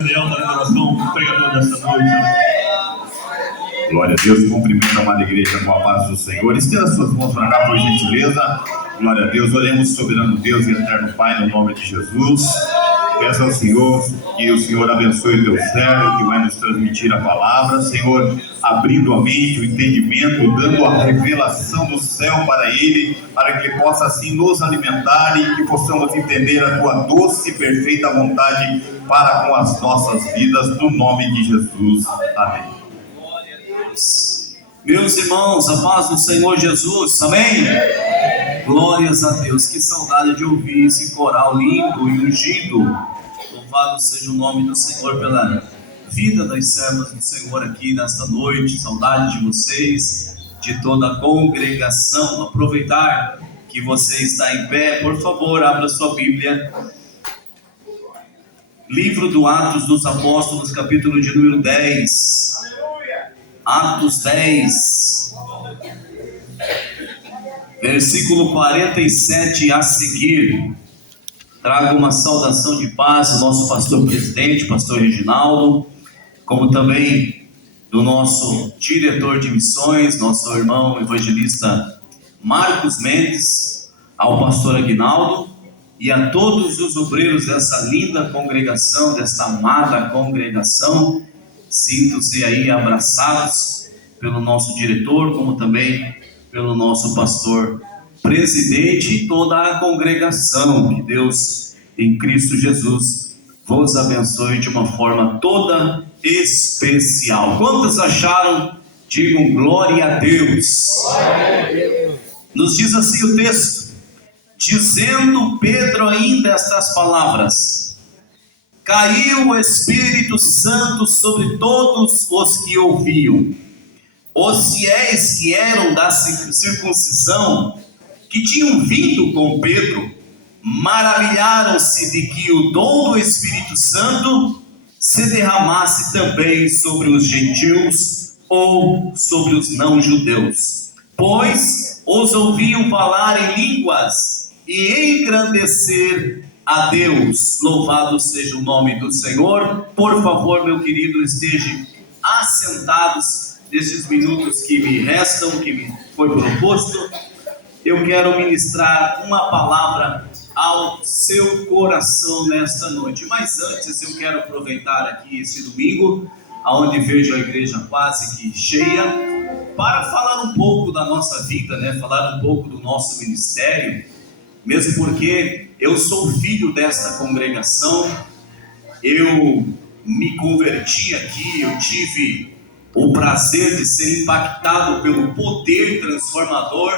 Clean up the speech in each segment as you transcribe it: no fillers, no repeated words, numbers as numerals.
Daniel, da oração, pregador dessa noite. Glória a Deus, cumprimento a amada igreja com a paz do Senhor. Estenda suas mãos para cá, por gentileza. Glória a Deus, oremos, soberano Deus e eterno Pai, no nome de Jesus. Peço ao Senhor que o Senhor abençoe o teu servo que vai nos transmitir a palavra, Senhor, abrindo a mente, o entendimento, dando a revelação do céu para ele, para que possa assim nos alimentar e que possamos entender a tua doce e perfeita vontade para com as nossas vidas, no nome de Jesus. Amém. Glória a Deus. Meus irmãos, a paz do Senhor Jesus, amém? Glórias a Deus, que saudade de ouvir esse coral lindo e ungido. Louvado seja o nome do Senhor pela vida das servas do Senhor aqui nesta noite. Saudade de vocês, de toda a congregação. Aproveitar que você está em pé, por favor, abra sua Bíblia. Livro do Atos dos Apóstolos, capítulo de número 10. Atos 10. Versículo 47 a seguir. Trago uma saudação de paz do nosso pastor presidente, pastor Reginaldo, como também do nosso diretor de missões, nosso irmão evangelista Marcos Mendes, ao pastor Aguinaldo e a todos os obreiros dessa linda congregação, desta amada congregação. Sintam-se aí abraçados pelo nosso diretor, como também pelo nosso pastor presidente e toda a congregação. Que Deus em Cristo Jesus vos abençoe de uma forma toda especial. Quantos acharam? Digam glória a Deus. Glória a Deus. Nos diz assim o texto: dizendo Pedro ainda estas palavras, caiu o Espírito Santo sobre todos os que ouviam. Os fiéis que eram da circuncisão, que tinham vindo com Pedro, maravilharam-se de que o dom do Espírito Santo se derramasse também sobre os gentios ou sobre os não-judeus, pois os ouviam falar em línguas e engrandecer a Deus. Louvado seja o nome do Senhor. Por favor, meu querido, estejam assentados nesses minutos que me restam, que me foi proposto. Eu quero ministrar uma palavra ao seu coração nesta noite. Mas antes eu quero aproveitar aqui esse domingo, onde vejo a igreja quase que cheia, para falar um pouco da nossa vida, falar um pouco do nosso ministério, mesmo porque eu sou filho desta congregação. Eu me converti aqui, eu tive o prazer de ser impactado pelo poder transformador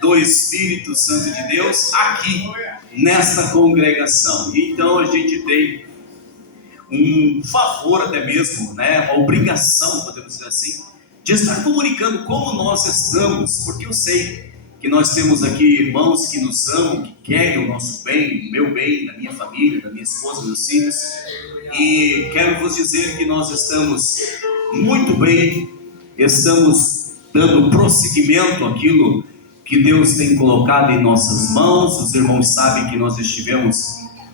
do Espírito Santo de Deus aqui, nesta congregação. Então a gente tem um favor até mesmo, uma obrigação, podemos dizer assim, de estar comunicando como nós estamos, porque eu sei que nós temos aqui irmãos que nos amam, que querem o nosso bem, o meu bem, da minha família, da minha esposa, meus filhos, e quero vos dizer que nós estamos muito bem, estamos dando prosseguimento àquilo que Deus tem colocado em nossas mãos. Os irmãos sabem que nós estivemos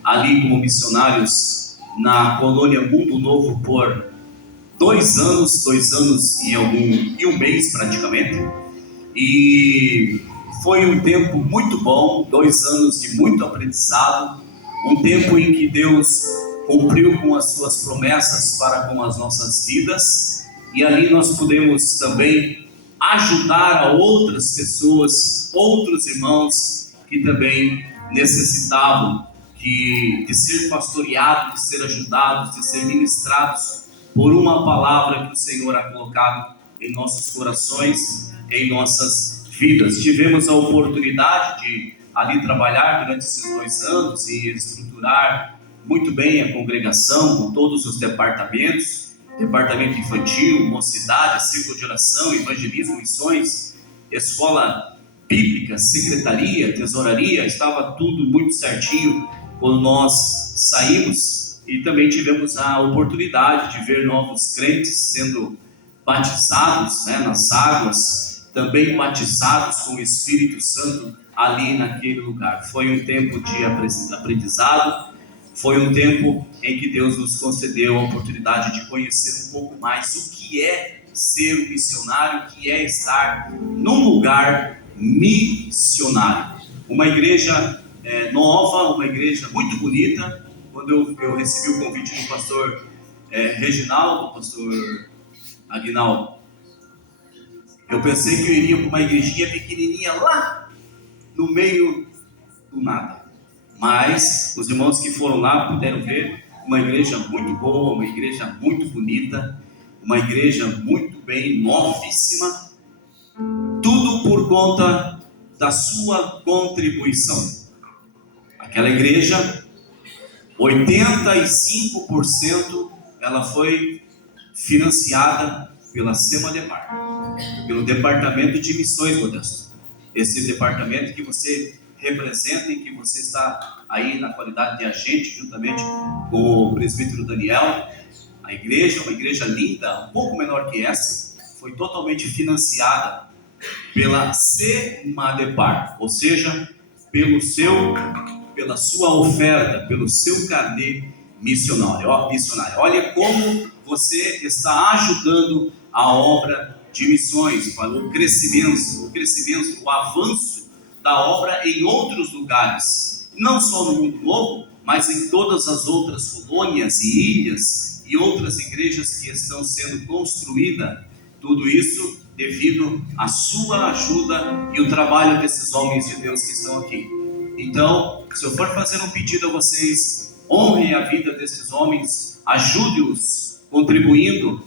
ali como missionários na colônia Mundo Novo por 2 anos e um mês praticamente, e foi um tempo muito bom, 2 anos de muito aprendizado, um tempo em que Deus cumpriu com as suas promessas para com as nossas vidas, e ali nós pudemos também ajudar a outras pessoas, outros irmãos que também necessitavam de ser pastoreados, de ser ajudados, de ser ministrados por uma palavra que o Senhor ha colocado em nossos corações, em nossas vidas. Tivemos a oportunidade de ali trabalhar durante esses 2 anos e estruturar muito bem a congregação com todos os departamentos, departamento infantil, mocidade, círculo de oração, evangelismo, missões, escola bíblica, secretaria, tesouraria. Estava tudo muito certinho quando nós saímos, e também tivemos a oportunidade de ver novos crentes sendo batizados nas águas, também batizados com o Espírito Santo ali naquele lugar. Foi um tempo de aprendizado, foi um tempo em que Deus nos concedeu a oportunidade de conhecer um pouco mais o que é ser um missionário, o que é estar num lugar missionário. Uma igreja nova, uma igreja muito bonita. Quando eu recebi o convite do pastor Reginaldo, pastor Aguinaldo, eu pensei que eu iria para uma igrejinha pequenininha lá no meio do nada. Mas os irmãos que foram lá puderam ver uma igreja muito boa, uma igreja muito bonita, uma igreja muito bem, novíssima, tudo por conta da sua contribuição. Aquela igreja, 85% ela foi financiada pela Semadepar, pelo Departamento de Missões, Modesto. Esse departamento que você representa e que você está aí na qualidade de agente, juntamente com o presbítero Daniel. A igreja, uma igreja linda, um pouco menor que essa, foi totalmente financiada pela Semadepar, ou seja, pela sua oferta, pelo seu carnê missionário. Olha como você está ajudando a obra de missões, para o crescimento, o avanço da obra em outros lugares, não só no Mundo Novo, mas em todas as outras colônias e ilhas e outras igrejas que estão sendo construídas. Tudo isso devido à sua ajuda e o trabalho desses homens de Deus que estão aqui. Então, se eu for fazer um pedido a vocês, honrem a vida desses homens, ajude-os contribuindo.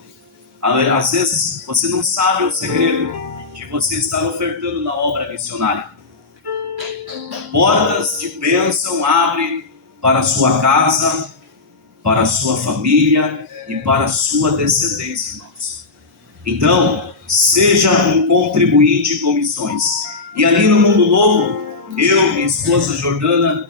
Às vezes você não sabe o segredo de você estar ofertando na obra missionária. Portas de bênção abrem para a sua casa, para a sua família e para a sua descendência, irmãos. Então, seja um contribuinte com missões. E ali no Mundo Novo, eu, minha esposa Jordana,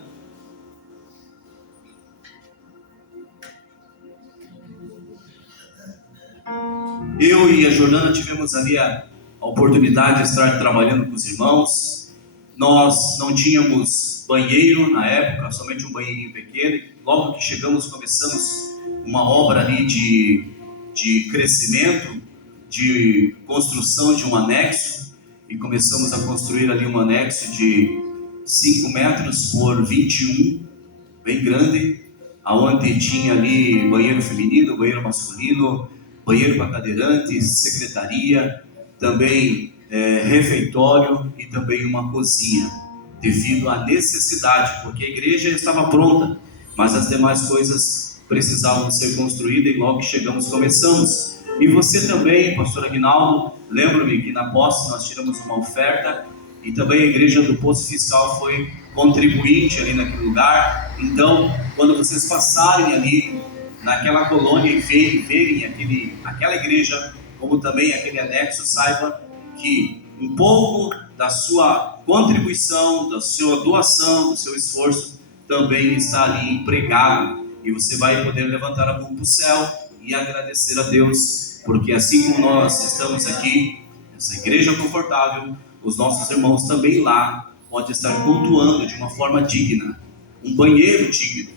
eu e a Jordana tivemos ali a oportunidade de estar trabalhando com os irmãos. Nós não tínhamos banheiro na época, somente um banheirinho pequeno. Logo que chegamos, começamos uma obra ali de crescimento, de construção de um anexo, e começamos a construir ali um anexo de 5 metros por 21, bem grande, aonde tinha ali banheiro feminino, banheiro masculino, banheiro para cadeirantes, secretaria, também refeitório e também uma cozinha, devido à necessidade, porque a igreja estava pronta, mas as demais coisas precisavam ser construídas, e logo que chegamos, começamos. E você também, pastor Aguinaldo, lembro-me que na posse nós tiramos uma oferta, e também a igreja do Poço Fiscal foi contribuinte ali naquele lugar. Então, quando vocês passarem ali naquela colônia e verem aquela igreja, como também aquele anexo, saiba que um pouco da sua contribuição, da sua doação, do seu esforço, também está ali empregado, e você vai poder levantar a mão para o céu e agradecer a Deus, porque assim como nós estamos aqui, essa igreja confortável, os nossos irmãos também lá podem estar cultuando de uma forma digna, um banheiro digno.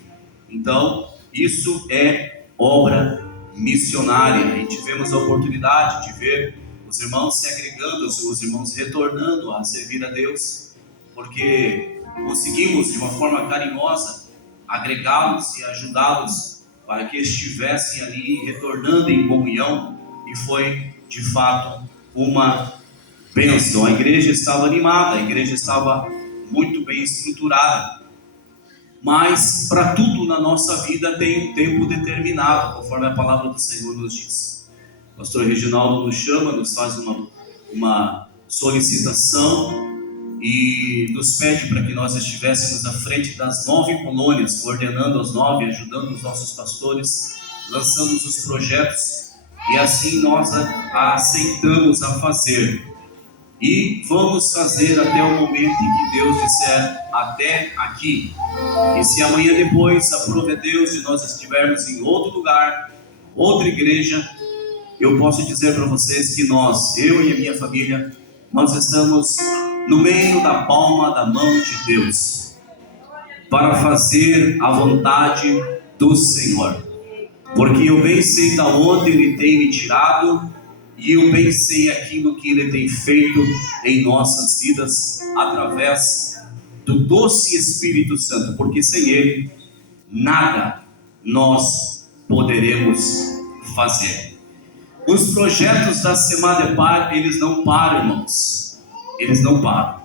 Então, isso é obra missionária, e tivemos a oportunidade de ver os irmãos se agregando, os irmãos retornando a servir a Deus, porque conseguimos de uma forma carinhosa agregá-los e ajudá-los para que estivessem ali retornando em comunhão, e foi de fato uma bênção. A igreja estava animada, a igreja estava muito bem estruturada. Mas para tudo na nossa vida tem um tempo determinado, conforme a palavra do Senhor nos diz. O pastor Reginaldo nos chama, nos faz uma solicitação e nos pede para que nós estivéssemos à frente das 9 colônias, coordenando as 9, ajudando os nossos pastores, lançando os projetos, e assim nós aceitamos a fazer. E vamos fazer até o momento em que Deus disser até aqui. E se amanhã depois, aprove Deus, e nós estivermos em outro lugar, outra igreja, eu posso dizer para vocês que nós, eu e a minha família, nós estamos no meio da palma da mão de Deus. para fazer a vontade do Senhor. Porque eu bem sei da onde Ele tem me tirado, e eu bem sei aquilo que Ele tem feito em nossas vidas, através do doce Espírito Santo, porque sem Ele, nada nós poderemos fazer. Os projetos da Semadepar, eles não param, irmãos, eles não param.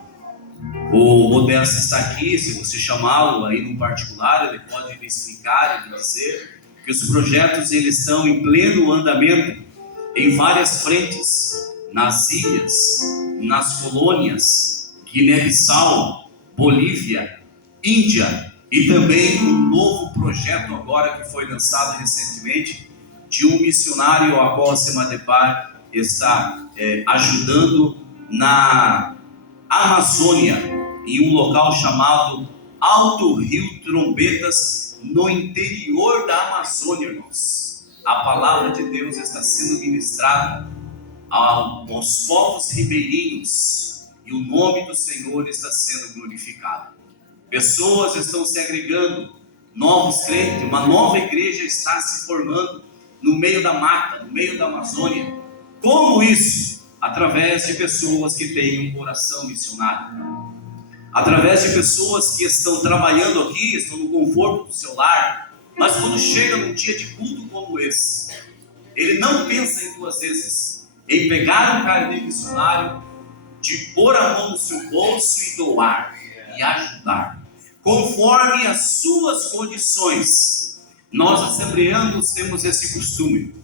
O Modesto está aqui, se você chamá-lo aí no particular, ele pode lhe explicar e dizer que os projetos eles estão em pleno andamento em várias frentes, nas ilhas, nas colônias, Guiné-Bissau, Bolívia, Índia, e também um novo projeto agora que foi lançado recentemente de um missionário a qual a Semadepar está ajudando na Amazônia, em um local chamado Alto Rio Trombetas, no interior da Amazônia, irmãos. A palavra de Deus está sendo ministrada aos povos ribeirinhos e o nome do Senhor está sendo glorificado. Pessoas estão se agregando, novos crentes, uma nova igreja está se formando no meio da mata, no meio da Amazônia. Como isso? Através de pessoas que têm um coração missionário, através de pessoas que estão trabalhando aqui, estão no conforto do seu lar, mas quando chega num dia de culto como esse, ele não pensa em duas vezes em pegar um carnê missionário, de pôr a mão no seu bolso e doar e ajudar, conforme as suas condições. Nós assembleanos temos esse costume.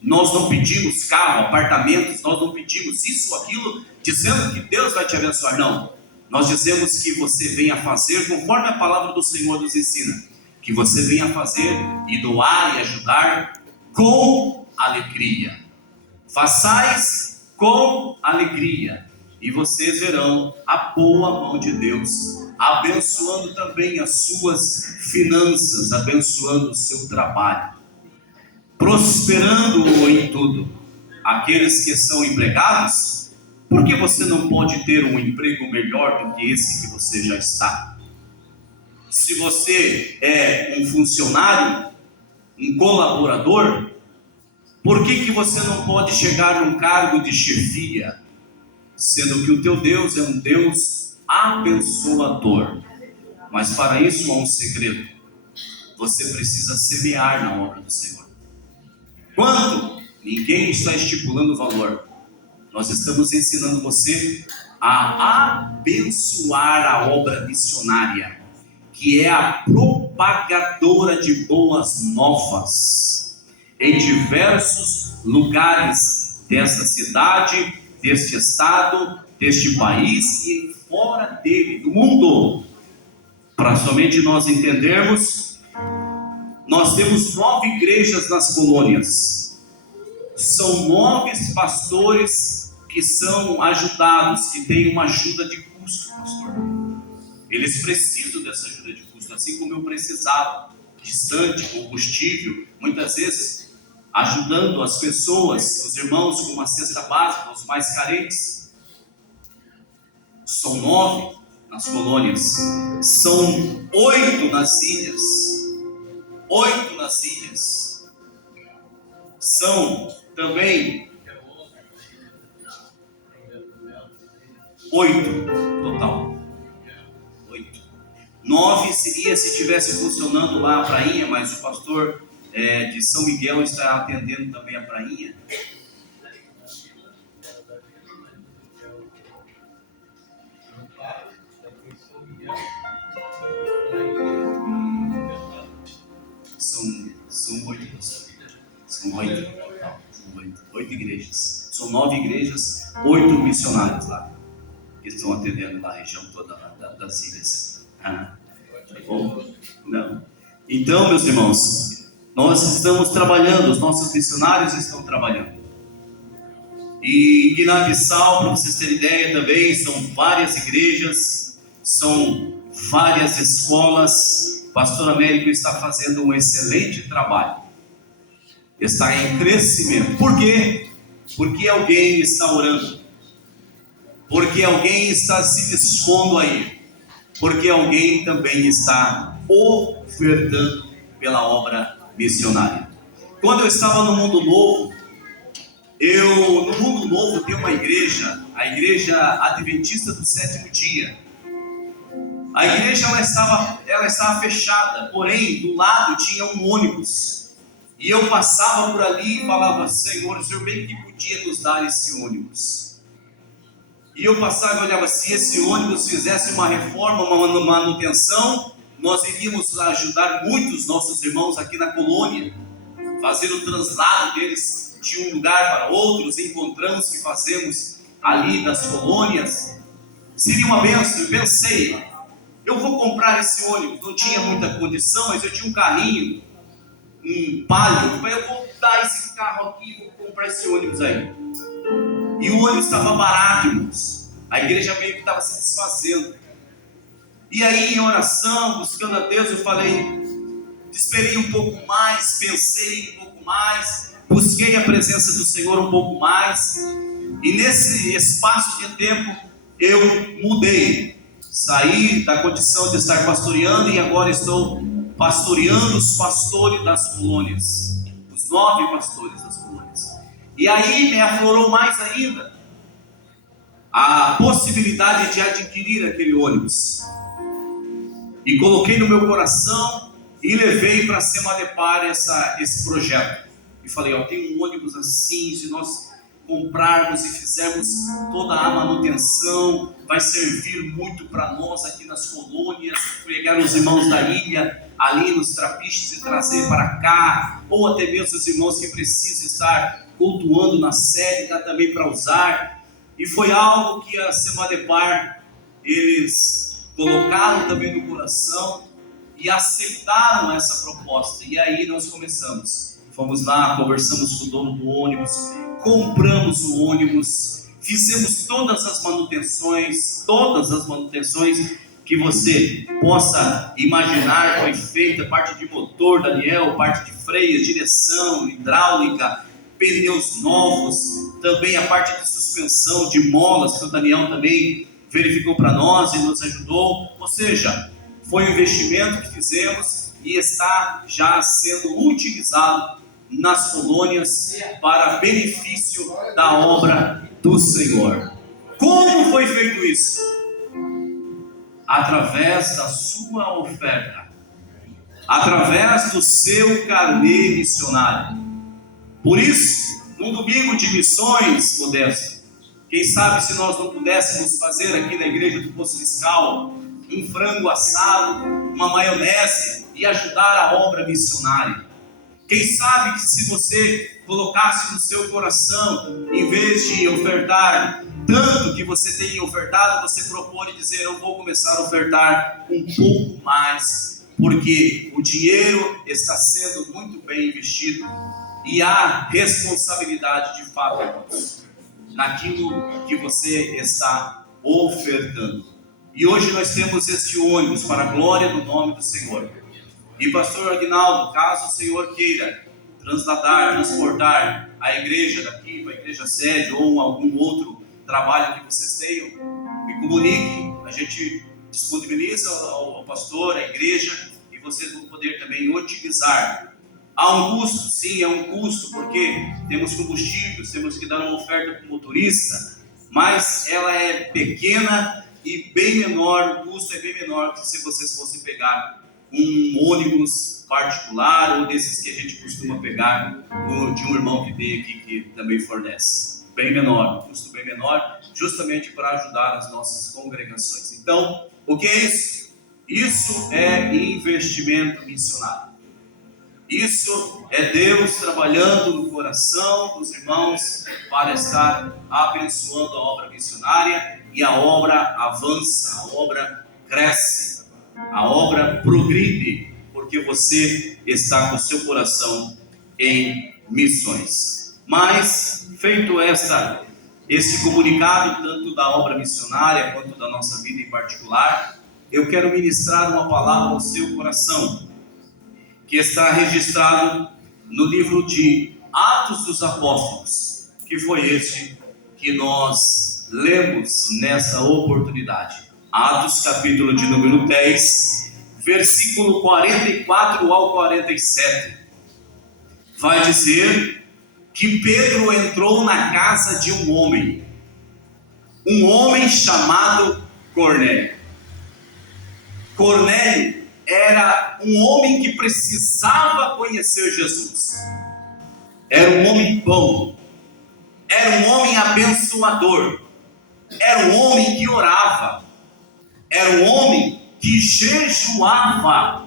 Nós não pedimos carro, apartamentos, nós não pedimos isso ou aquilo, dizendo que Deus vai te abençoar, não. Nós dizemos que você venha fazer conforme a palavra do Senhor nos ensina, que você venha fazer e doar e ajudar com alegria. Façais com alegria, e vocês verão a boa mão de Deus, abençoando também as suas finanças, abençoando o seu trabalho, prosperando-o em tudo. Aqueles que são empregados, por que você não pode ter um emprego melhor do que esse que você já está? Se você é um funcionário, um colaborador, por que você não pode chegar num cargo de chefia? Sendo que o teu Deus é um Deus abençoador. Mas para isso há um segredo. Você precisa semear na obra do Senhor. Quando ninguém está estipulando o valor, nós estamos ensinando você a abençoar a obra missionária, que é a propagadora de boas novas em diversos lugares desta cidade, deste estado, deste país e fora dele, do mundo. Para somente nós entendermos, nós temos 9 igrejas nas colônias. São 9 pastores que são ajudados, que têm uma ajuda de custo, pastor. Eles precisam dessa ajuda de custo, assim como eu precisava, distante, combustível, muitas vezes ajudando as pessoas, os irmãos com uma cesta básica, os mais carentes. São 9 nas colônias, são 8 nas ilhas, 8 nas ilhas, são também 8 total, 8. 9 seria se estivesse funcionando lá a prainha, mas o pastor de São Miguel está atendendo também a prainha. São 8, são 8 total, são 8 igrejas, são 9 igrejas, 8 missionários lá, que estão atendendo na região toda das ilhas. Bom, não. Então, meus irmãos, nós estamos trabalhando, os nossos missionários estão trabalhando. E Guiné-Bissau, para vocês terem ideia também, são várias igrejas, são várias escolas. O pastor Américo está fazendo um excelente trabalho, está em crescimento. Por quê? Porque alguém está orando, porque alguém está se dispondo a ir, porque alguém também está ofertando pela obra missionária. Quando eu estava no Mundo Novo, no Mundo Novo tem uma igreja, a Igreja Adventista do Sétimo Dia. A igreja ela estava fechada, porém do lado tinha um ônibus. E eu passava por ali e falava: Senhor, o Senhor bem que podia nos dar esse ônibus. E eu passava e olhava, se esse ônibus fizesse uma reforma, uma manutenção, nós iríamos ajudar muitos nossos irmãos aqui na colônia, fazer o translado deles de um lugar para outro, os encontramos que fazemos ali das colônias. Seria uma bênção. Eu pensei, eu vou comprar esse ônibus. Não tinha muita condição, mas eu tinha um carrinho, um Palio. Eu vou dar esse carro aqui e vou comprar esse ônibus aí. E o ônibus estava barato, irmãos. A igreja meio que estava se desfazendo. E aí, em oração, buscando a Deus, eu falei, esperei um pouco mais, pensei um pouco mais, busquei a presença do Senhor um pouco mais. E nesse espaço de tempo, eu mudei. Saí da condição de estar pastoreando e agora estou pastoreando os pastores das colônias, os 9 pastores das colônias. E aí me aflorou mais ainda a possibilidade de adquirir aquele ônibus. E coloquei no meu coração e levei para a Semadepar esse projeto. E falei, tem um ônibus assim, se nós comprarmos e fizermos toda a manutenção, vai servir muito para nós aqui nas colônias, pegar os irmãos da ilha ali nos trapiches e trazer para cá, ou até mesmo os irmãos que precisam estar cultuando na sede, dá também para usar. E foi algo que a Semadepar, eles colocaram também no coração e aceitaram essa proposta. E aí nós começamos, fomos lá, conversamos com o dono do ônibus, compramos o ônibus, fizemos todas as manutenções que você possa imaginar. Foi feita parte de motor, Daniel, parte de freios, direção, hidráulica, pneus novos, também a parte de suspensão, de molas, que o Daniel também verificou para nós e nos ajudou. Ou seja, foi um investimento que fizemos e está já sendo utilizado nas colônias para benefício da obra do Senhor. Como foi feito isso? Através da sua oferta, através do seu carnê missionário. Por isso, no domingo de missões, Modesto, quem sabe se nós não pudéssemos fazer aqui na igreja do Poço Fiscal um frango assado, uma maionese e ajudar a obra missionária. Quem sabe que se você colocasse no seu coração, em vez de ofertar tanto que você tem ofertado, você propõe dizer, eu vou começar a ofertar um pouco mais, porque o dinheiro está sendo muito bem investido e há responsabilidade de fato, irmãos, naquilo que você está ofertando. E hoje nós temos esse ônibus para a glória do nome do Senhor. E pastor Aguinaldo, caso o Senhor queira transportar a igreja daqui para a igreja sede ou algum outro trabalho que vocês tenham, me comunique, a gente disponibiliza ao pastor, à igreja, e vocês vão poder também utilizar. Há um custo? Sim, é um custo, porque temos combustíveis, temos que dar uma oferta para o motorista, mas ela é pequena e bem menor, o custo é bem menor que se vocês fossem pegar um ônibus particular ou desses que a gente costuma pegar de um irmão que tem aqui que também fornece. Bem menor, um custo bem menor, justamente para ajudar as nossas congregações. Então, o que é isso? Isso é investimento missionário. Isso é Deus trabalhando no coração dos irmãos para estar abençoando a obra missionária, e a obra avança, a obra cresce, a obra progride, porque você está com o seu coração em missões. Mas, feito esse comunicado, tanto da obra missionária quanto da nossa vida em particular, eu quero ministrar uma palavra ao seu coração, que está registrado no livro de Atos dos Apóstolos, que foi este que nós lemos nessa oportunidade. Atos capítulo de número 10, versículo 44 ao 47. Vai dizer que Pedro entrou na casa de um homem chamado Cornélio. Cornélio era um homem que precisava conhecer Jesus. Era um homem bom, era um homem abençoador, era um homem que orava, era um homem que jejuava,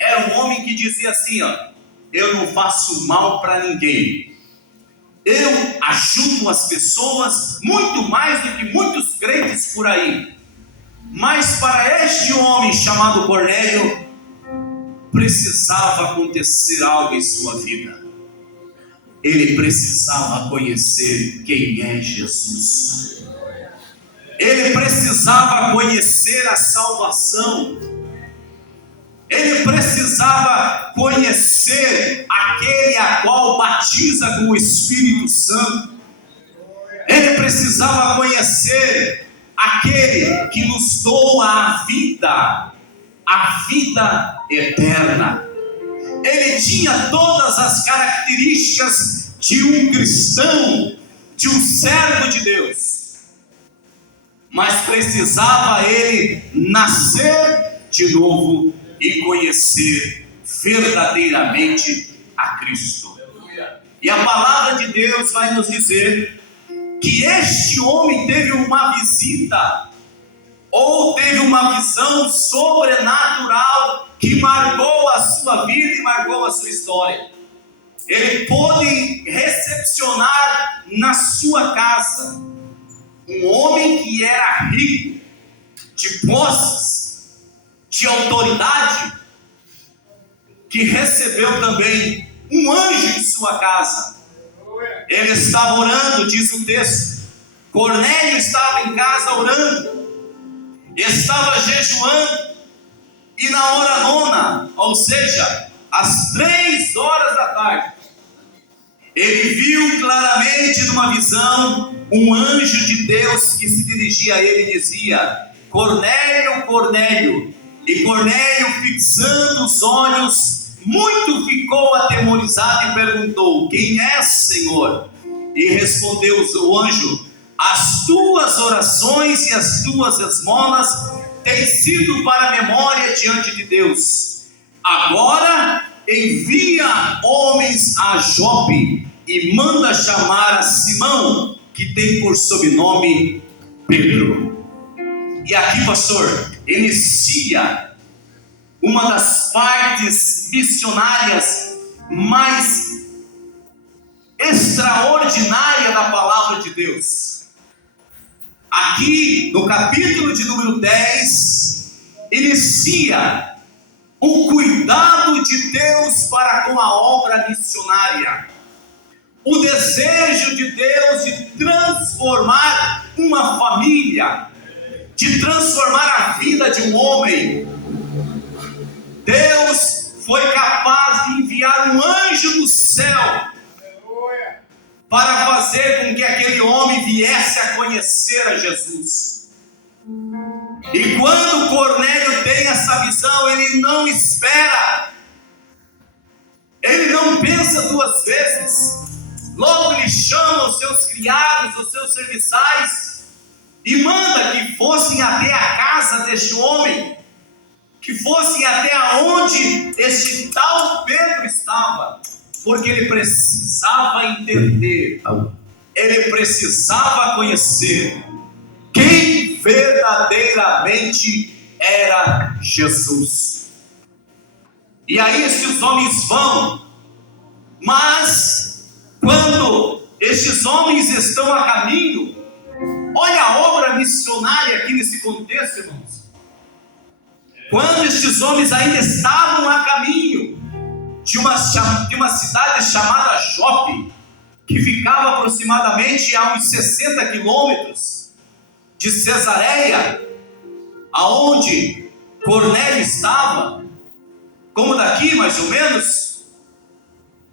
era um homem que dizia assim: eu não faço mal para ninguém, eu ajudo as pessoas muito mais do que muitos crentes por aí. Mas para este homem chamado Cornélio, precisava acontecer algo em sua vida. Ele precisava conhecer quem é Jesus. Ele precisava conhecer a salvação. Ele precisava conhecer aquele a qual batiza com o Espírito Santo. Ele precisava conhecer aquele que nos doa a vida eterna. Ele tinha todas as características de um cristão, de um servo de Deus, mas precisava ele nascer de novo e conhecer verdadeiramente a Cristo. E a palavra de Deus vai nos dizer que este homem teve uma visita, ou teve uma visão sobrenatural que marcou a sua vida e marcou a sua história. Ele pôde recepcionar na sua casa um homem que era rico, de posses, de autoridade, que recebeu também um anjo em sua casa. Ele estava orando, diz o texto. Cornélio estava em casa orando, estava jejuando, e na hora nona, ou seja, às 3 horas da tarde, ele viu claramente numa visão um anjo de Deus que se dirigia a ele e dizia: Cornélio, Cornélio. E Cornélio, fixando os olhos, muito ficou atemorizado e perguntou: quem é, Senhor? E respondeu o anjo: as tuas orações e as tuas esmolas têm sido para a memória diante de Deus. Agora envia homens a Jope e manda chamar a Simão, que tem por sobrenome Pedro. E aqui, pastor, inicia uma das partes missionárias mais extraordinária da palavra de Deus. Aqui no capítulo de número 10, inicia o cuidado de Deus para com a obra missionária, o desejo de Deus de transformar uma família, de transformar a vida de um homem. Deus foi capaz de enviar um anjo do céu para fazer com que aquele homem viesse a conhecer a Jesus. E quando Cornélio tem essa visão, ele não espera, ele não pensa 2 vezes. Logo ele chama os seus criados, os seus serviçais, e manda que fossem até a casa deste homem, que fossem até aonde este tal Pedro estava, porque ele precisava entender, ele precisava conhecer quem verdadeiramente era Jesus. E aí esses homens vão, mas quando estes homens estão a caminho, olha a obra missionária aqui nesse contexto, irmãos. Quando estes homens ainda estavam a caminho de uma cidade chamada Jope, que ficava aproximadamente a uns 60 quilômetros de Cesareia, aonde Cornélio estava, como daqui mais ou menos,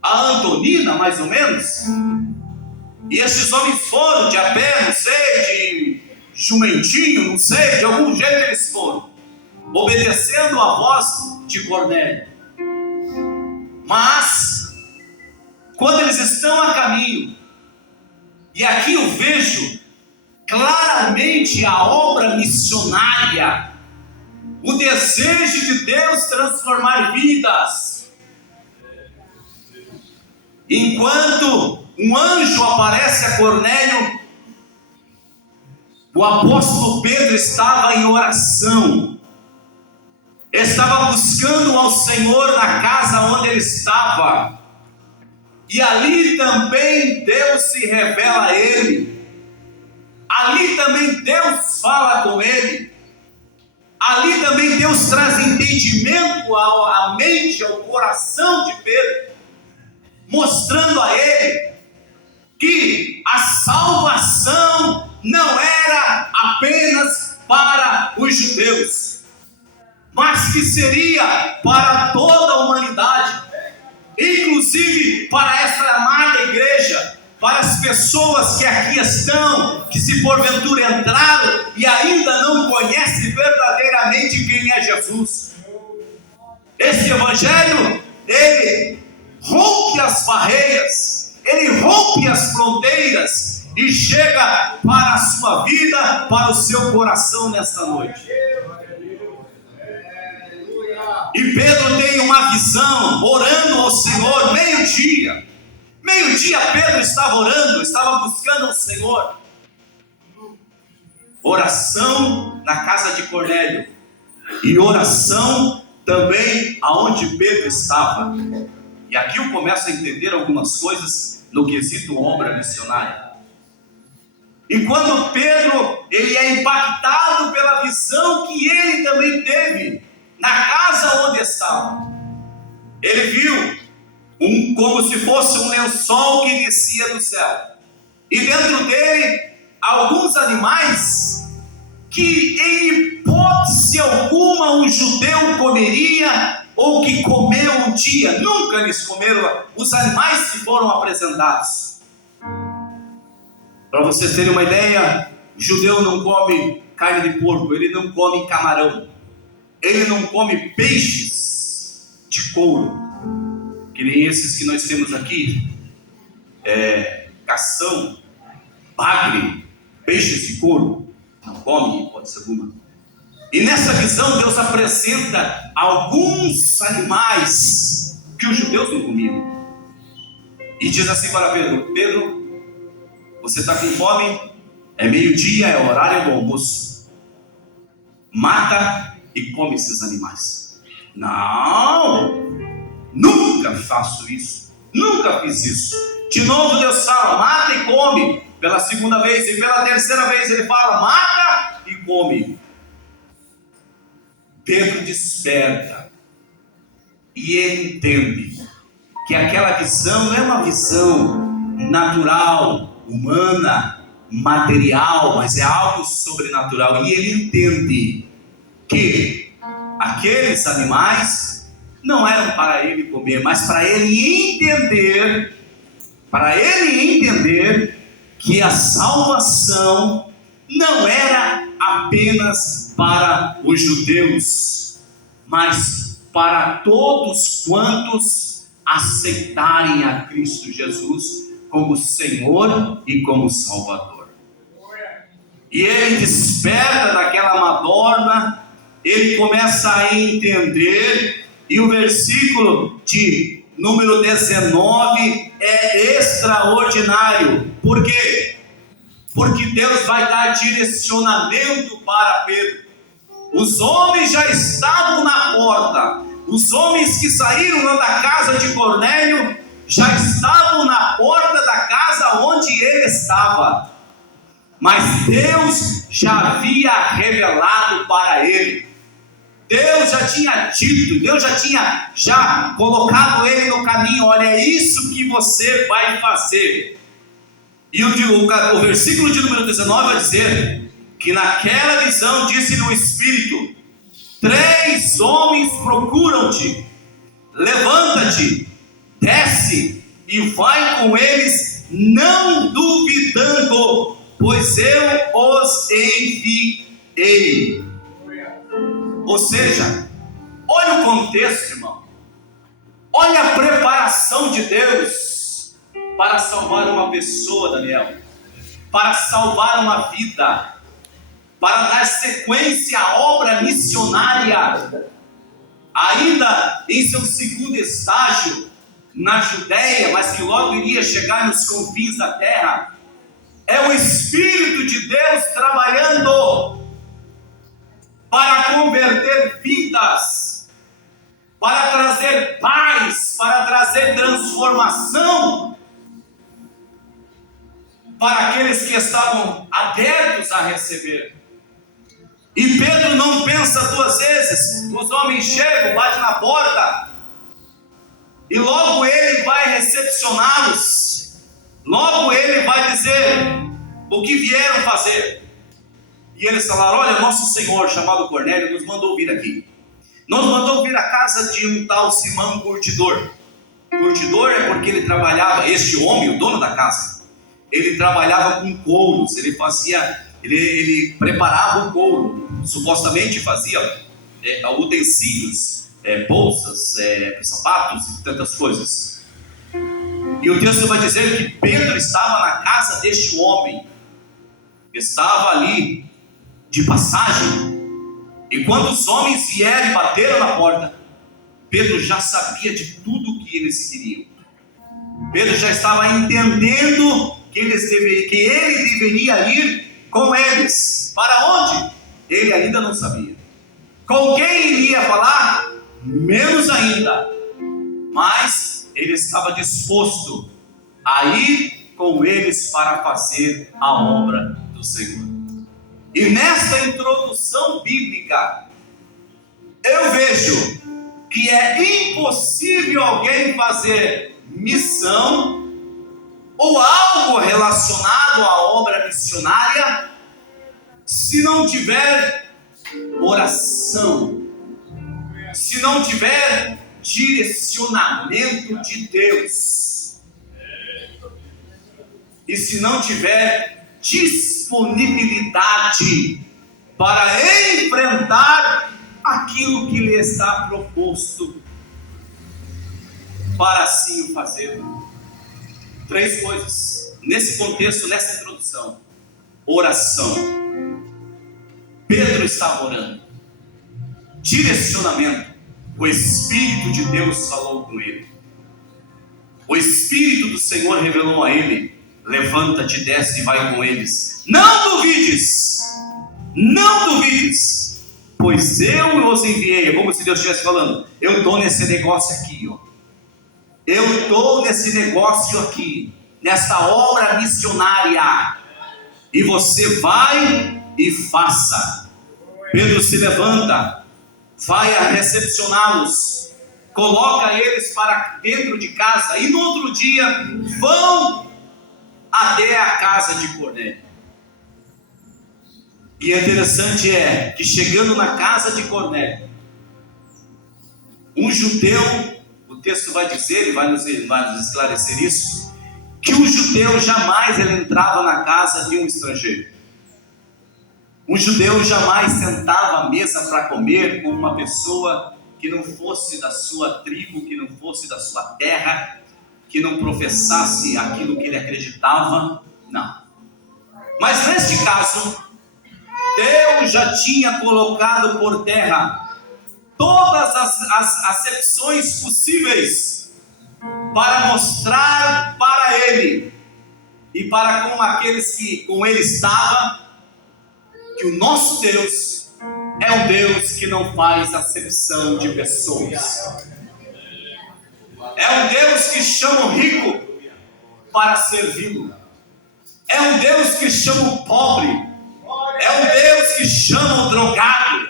a Antonina mais ou menos. E esses homens foram de a pé, não sei, de jumentinho, não sei, de algum jeito eles foram, obedecendo a voz de Cornélio. Mas, quando eles estão a caminho, e aqui eu vejo claramente a obra missionária, o desejo de Deus transformar vidas. Enquanto um anjo aparece a Cornélio, o apóstolo Pedro estava em oração, estava buscando ao Senhor na casa onde ele estava, e ali também Deus se revela a ele, ali também Deus fala com ele, ali também Deus traz entendimento à mente, ao coração de Pedro, mostrando a ele que a salvação não era apenas para os judeus, mas que seria para toda a humanidade, inclusive para essa amada igreja, para as pessoas que aqui estão, que se porventura entraram e ainda não conhecem verdadeiramente quem é Jesus. Esse evangelho, ele rompe as barreiras, ele rompe as fronteiras e chega para a sua vida, para o seu coração nesta noite. E Pedro tem uma visão, orando ao Senhor, meio-dia. Meio-dia Pedro estava orando, estava buscando o Senhor. Oração na casa de Cornélio, e oração também aonde Pedro estava. E aqui eu começo a entender algumas coisas no quesito obra missionária. E quando Pedro, ele é impactado pela visão que ele também teve na casa onde estava, ele viu como se fosse um lençol que descia do céu, e dentro dele alguns animais que em hipótese alguma um judeu comeria, ou que comeu um dia. Nunca eles comeram os animais que foram apresentados. Para vocês terem uma ideia, o judeu não come carne de porco, ele não come camarão, ele não come peixes de couro, que nem esses que nós temos aqui, cação, bagre, peixes de couro, não come, hipótese alguma. E nessa visão Deus apresenta alguns animais que os judeus não comiam, e diz assim para Pedro: Pedro, você está com fome? É meio-dia, é o horário do almoço, mata e come esses animais. Não, nunca faço isso, nunca fiz isso. De novo Deus fala: mata e come. Pela segunda vez, e pela terceira vez ele fala: mata e come. Pedro desperta e ele entende que aquela visão não é uma visão natural, humana, material, mas é algo sobrenatural. E ele entende que aqueles animais não eram para ele comer, mas para ele entender que a salvação não era apenas para os judeus, mas para todos quantos aceitarem a Cristo Jesus como Senhor e como Salvador. E ele desperta daquela madorna, ele começa a entender, e o versículo de número 19 é extraordinário. Por quê? Porque Deus vai dar direcionamento para Pedro. Os homens já estavam na porta, os homens que saíram lá da casa de Cornélio já estavam na porta da casa onde ele estava, mas Deus já havia revelado para ele, Deus já tinha dito, Deus já tinha colocado ele no caminho. Olha, é isso que você vai fazer. E o versículo de número 19 vai dizer que naquela visão disse-lhe o Espírito: 3 homens procuram-te, levanta-te, desce e vai com eles, não duvidando, pois eu os enviei. Ou seja, olha o contexto, irmão. Olha a preparação de Deus para salvar uma pessoa, Daniel, para salvar uma vida, para dar sequência à obra missionária, ainda em seu segundo estágio, na Judéia, mas que logo iria chegar nos confins da terra. É o Espírito de Deus trabalhando para converter vidas, para trazer paz, para trazer transformação para aqueles que estavam abertos a receber. E Pedro não pensa duas vezes. Os homens chegam, batem na porta, e logo ele vai recepcioná-los. Logo ele vai dizer o que vieram fazer. E eles falaram: olha, nosso senhor chamado Cornélio nos mandou vir aqui. Nos mandou vir à casa de um tal Simão Curtidor. Curtidor é porque ele trabalhava, este homem, o dono da casa, ele trabalhava com couros. Ele preparava o couro, supostamente fazia utensílios, bolsas, sapatos e tantas coisas. E o texto vai dizer que Pedro estava na casa deste homem, estava ali de passagem, e quando os homens vieram e bateram na porta, Pedro já sabia de tudo o que eles queriam. Pedro já estava entendendo que ele deveria ir com eles. Para onde? Ele ainda não sabia. Com quem iria falar? Menos ainda. Mas ele estava disposto a ir com eles para fazer a obra do Senhor. E nesta introdução bíblica, eu vejo que é impossível alguém fazer missão ou algo relacionado à obra missionária se não tiver oração, se não tiver direcionamento de Deus, e se não tiver disponibilidade para enfrentar aquilo que lhe está proposto para assim o fazer. 3 coisas nesse contexto, nessa introdução: oração. Pedro estava orando. Direcionamento. O Espírito de Deus falou com ele. O Espírito do Senhor revelou a ele: levanta-te, desce e vai com eles. Não duvides, pois eu os enviei. É como se Deus estivesse falando: eu estou nesse negócio aqui, ó. Eu estou nesse negócio aqui, nessa obra missionária, e você vai e faça. Pedro se levanta, vai a recepcioná-los, coloca eles para dentro de casa, e no outro dia vão até a casa de Cornélio. E é interessante que chegando na casa de Cornélio, um judeu, o texto vai dizer, ele vai nos esclarecer isso, que um judeu jamais ele entrava na casa de um estrangeiro. Um judeu jamais sentava à mesa para comer com uma pessoa que não fosse da sua tribo, que não fosse da sua terra, que não professasse aquilo que ele acreditava. Não. Mas neste caso, Deus já tinha colocado por terra todas as acepções possíveis para mostrar para ele e para com aqueles que com ele estavam que o nosso Deus é um Deus que não faz acepção de pessoas. É um Deus que chama o rico para servi-lo. É um Deus que chama o pobre. É um Deus que chama o drogado.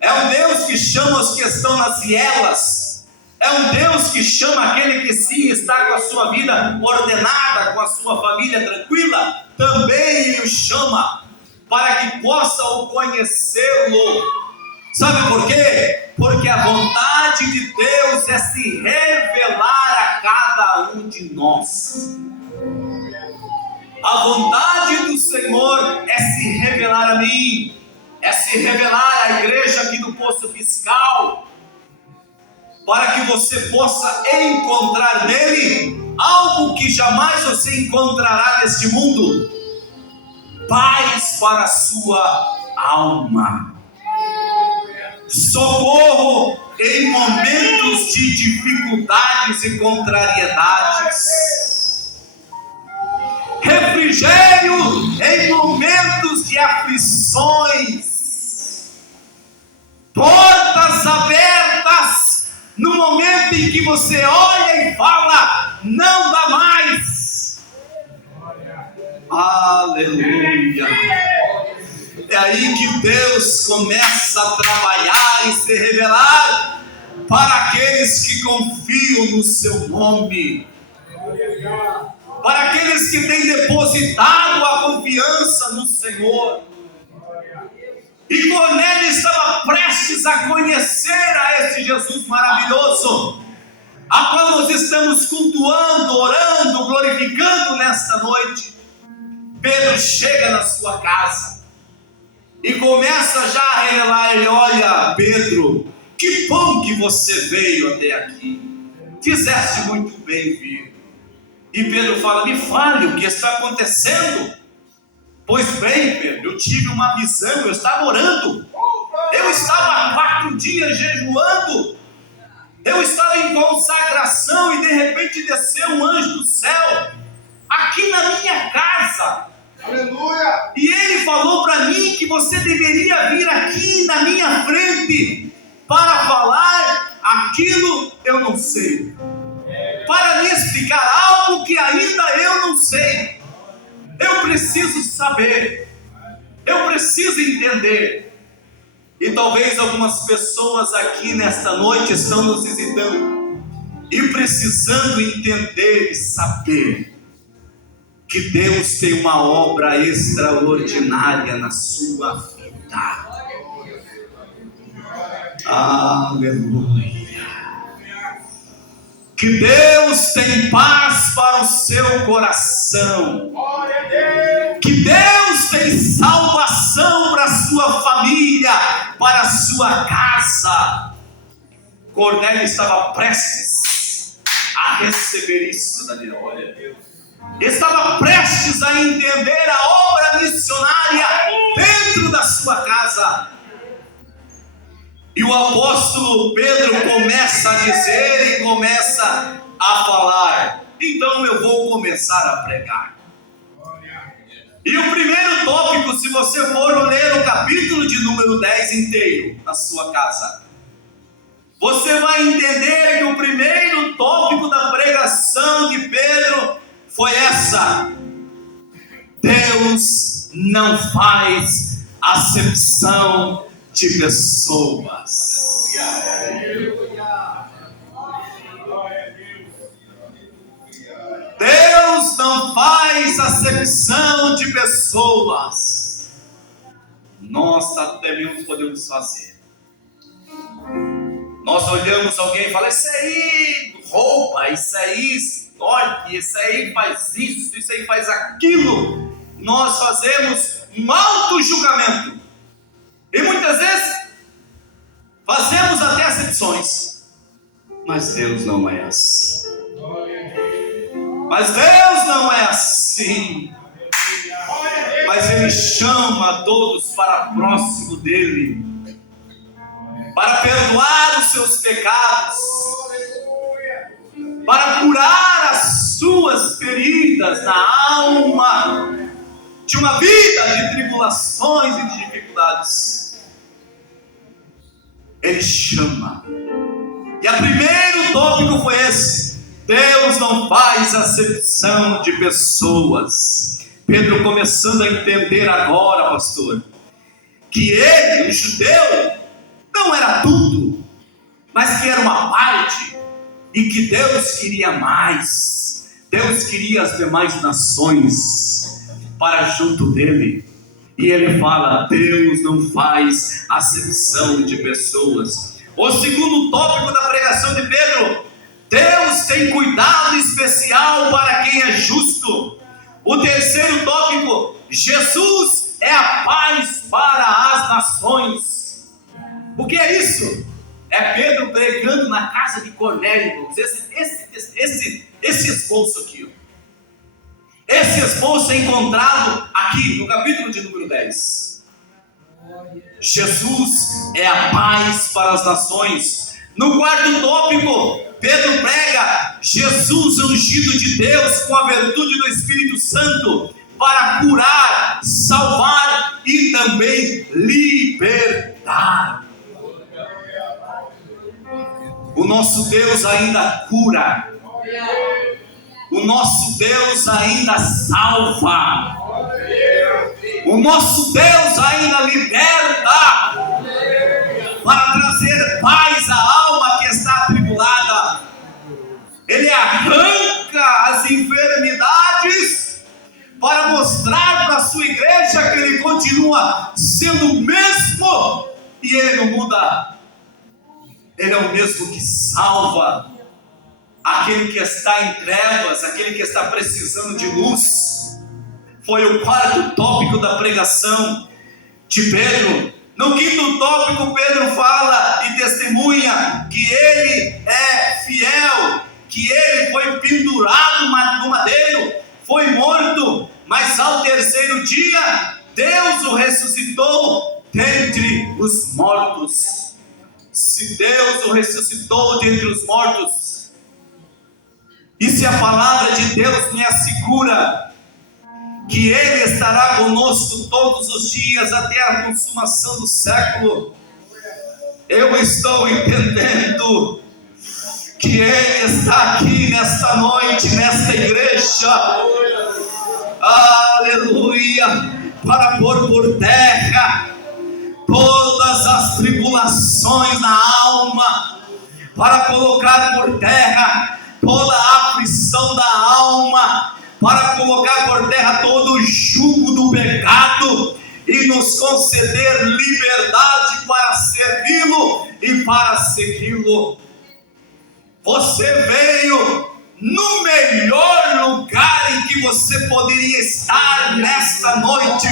É um Deus que chama os que estão nas vielas. É um Deus que chama aquele que sim está com a sua vida ordenada, com a sua família tranquila. Também Ele o chama para que possa o conhecê-lo. Sabe por quê? Porque a vontade de Deus é se revelar a cada um de nós. A vontade do Senhor Senhor é se revelar a mim, é se revelar à igreja aqui do Poço Fiscal, para que você possa encontrar nele algo que jamais você encontrará neste mundo: paz para a sua alma, socorro em momentos de dificuldades e contrariedades, refrigério em momentos de aflições, portas abertas no momento em que você olha e fala: não dá mais. Aleluia. É aí que Deus começa a trabalhar e se revelar para aqueles que confiam no seu nome, para aqueles que têm depositado a confiança no Senhor. E Cornélio estava prestes a conhecer a esse Jesus maravilhoso, a qual nós estamos cultuando, orando, glorificando nesta noite. Pedro chega na sua casa e começa já a revelar. Ele: olha, Pedro, que bom que você veio até aqui, fizeste muito bem vir. E Pedro fala: me fale o que está acontecendo. Pois bem, Pedro, eu tive uma visão, eu estava orando, eu estava há 4 dias jejuando, eu estava em consagração, e de repente desceu um anjo do céu aqui na minha casa. Aleluia! E ele falou para mim que você deveria vir aqui na minha frente para falar aquilo eu não sei, para me explicar algo que ainda eu não sei. Eu preciso saber, eu preciso entender. E talvez algumas pessoas aqui nesta noite estão nos visitando e precisando entender e saber que Deus tem uma obra extraordinária na sua vida. Aleluia. Que Deus tem paz para o seu coração. Que Deus tem salvação para a sua família, para a sua casa. Cornélio estava prestes a receber isso, Daniel. Olha a Deus. Estava prestes a entender a obra missionária dentro da sua casa. E o apóstolo Pedro começa a dizer e começa a falar: então eu vou começar a pregar. E o primeiro tópico, se você for ler o capítulo de número 10 inteiro na sua casa, você vai entender que o primeiro tópico da pregação de Pedro foi essa: Deus não faz acepção de pessoas. Deus não faz acepção de pessoas. Nós até mesmo podemos fazer. Nós olhamos alguém e falamos: isso aí rouba, isso aí extorque, isso aí faz isso aí faz aquilo. Nós fazemos um auto-julgamento. E muitas vezes fazemos até acepções. Mas Deus não é assim. Mas Deus não é assim. Mas Ele chama todos para próximo dEle, para perdoar os seus pecados, para curar as suas feridas na alma, de uma vida de tribulações e de dificuldades. Ele chama. E o primeiro tópico foi esse: Deus não faz acepção de pessoas. Pedro começando a entender agora, pastor, que ele, o judeu, não era tudo, mas que era uma parte, e que Deus queria mais. Deus queria as demais nações para junto dele. E ele fala: Deus não faz acepção de pessoas. O segundo tópico da pregação de Pedro: Deus tem cuidado especial para quem é justo. O terceiro tópico: dizendo: Jesus é a paz para as nações. O que é isso? É Pedro pregando na casa de Cornélio. Esse esboço aqui, ó. Esse esboço é encontrado aqui no capítulo de número 10. Jesus é a paz para as nações. No quarto tópico, Pedro prega Jesus ungido de Deus com a virtude do Espírito Santo para curar, salvar e também libertar. O nosso Deus ainda cura. O nosso Deus ainda salva. O nosso Deus ainda liberta para trazer paz à alma que está atribulada. Ele arranca as enfermidades para mostrar para a sua igreja que ele continua sendo o mesmo e ele não muda. Ele é o mesmo que salva aquele que está em trevas, aquele que está precisando de luz. Foi o quarto tópico da pregação de Pedro. No quinto tópico, Pedro fala e testemunha que ele é fiel, que ele foi pendurado no madeiro, foi morto, mas ao terceiro dia, Deus o ressuscitou dentre os mortos. Se Deus o ressuscitou dentre os mortos, e se a palavra de Deus me assegura que Ele estará conosco todos os dias até a consumação do século, eu estou entendendo que Ele está aqui nesta noite, nesta igreja, aleluia, para pôr por terra todas as tribulações na alma, para colocar por terra toda a aflição da alma, para colocar por terra todo o jugo do pecado e nos conceder liberdade para servi-lo e para segui-lo. Você veio no melhor lugar em que você poderia estar nesta noite.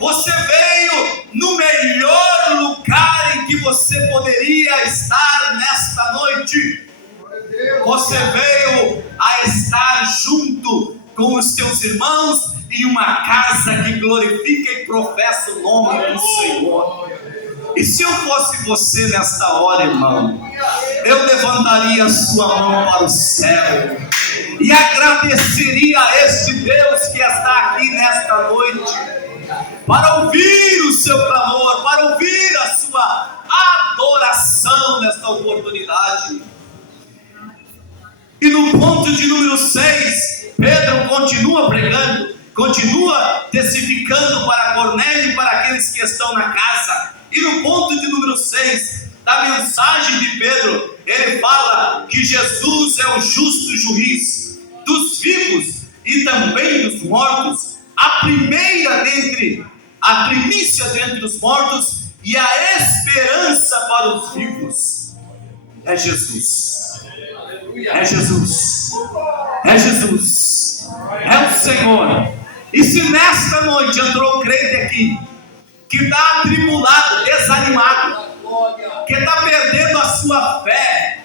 Você veio no melhor lugar em que você poderia estar nesta noite. Você veio a estar junto com os seus irmãos em uma casa que glorifica e professa o nome do Senhor. E se eu fosse você nesta hora, irmão, eu levantaria a sua mão para o céu e agradeceria a este Deus que está aqui nesta noite, para ouvir o seu clamor, para ouvir a sua adoração nesta oportunidade. E no ponto de número 6, Pedro continua pregando, continua testificando para Cornélio e para aqueles que estão na casa. E no ponto de número 6 da mensagem de Pedro, ele fala que Jesus é o justo juiz dos vivos e também dos mortos, a primícia dentre os mortos e a esperança para os vivos. É Jesus. É Jesus, é Jesus, é o Senhor. E se nesta noite entrou crente aqui, que está atribulado, desanimado, que está perdendo a sua fé,